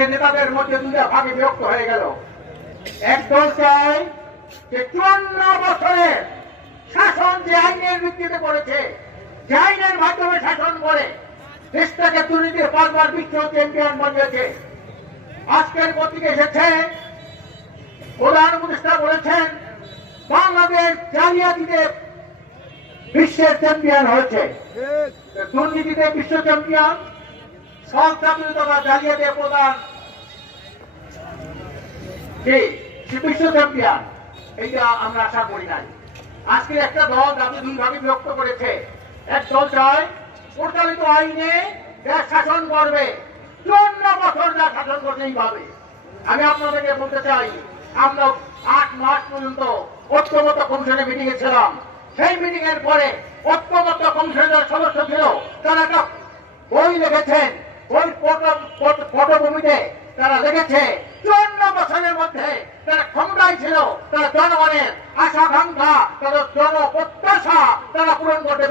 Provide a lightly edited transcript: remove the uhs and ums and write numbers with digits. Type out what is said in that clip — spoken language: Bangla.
দেশের নেতাদের মধ্যে দুটা ভাগে বিভক্ত হয়ে গেল। একদল চায় যে 54 বছরের শাসন যে আইনের ভিত্তিতে করেছে, যে আইনের মাধ্যমে শাসন করে দেশটাকে দুর্নীতির 5 বার বিশ্ব চ্যাম্পিয়ন বানিয়েছে। আজকের পত্রিকা এসেছে, প্রধান উপদেষ্টা বলেছেন বাংলাদেশ জালিয়াতিতে বিশ্বের চ্যাম্পিয়ন হয়েছে। দুর্নীতিতে বিশ্ব চ্যাম্পিয়ন, সন্ত্রাসবিরোধী জালিয়াতি প্রধান বিশ্ব চ্যাম্পিয়ন, এইটা আমরা আশা করি নাই। আজকে একটা দল দাবি দুই ভাগে বিভক্ত করেছে। এক দল চায় প্রচলিত আইনে দেশ শাসন করবে, 54 বছর যা শাসন করছে এইভাবে। আমি আপনাদেরকে বলতে চাই, আমরা 8 মাস পর্যন্ত ঐক্যমত্য কমিশনে মিটিং এ ছিলাম। সেই মিটিং এর পরে ঐক্যমত্য কমিশনের সদস্য ছিল, তারা একটা বই লিখেছেন। ওই পটভূমিতে তারা লিখেছে 54 বছরের মধ্যে তারা ক্ষমতায় ছিল, তারা জনগণের আশাকাঙ্ক্ষা, তাদের জনপ্রত্যাশা তারা পূরণ করতে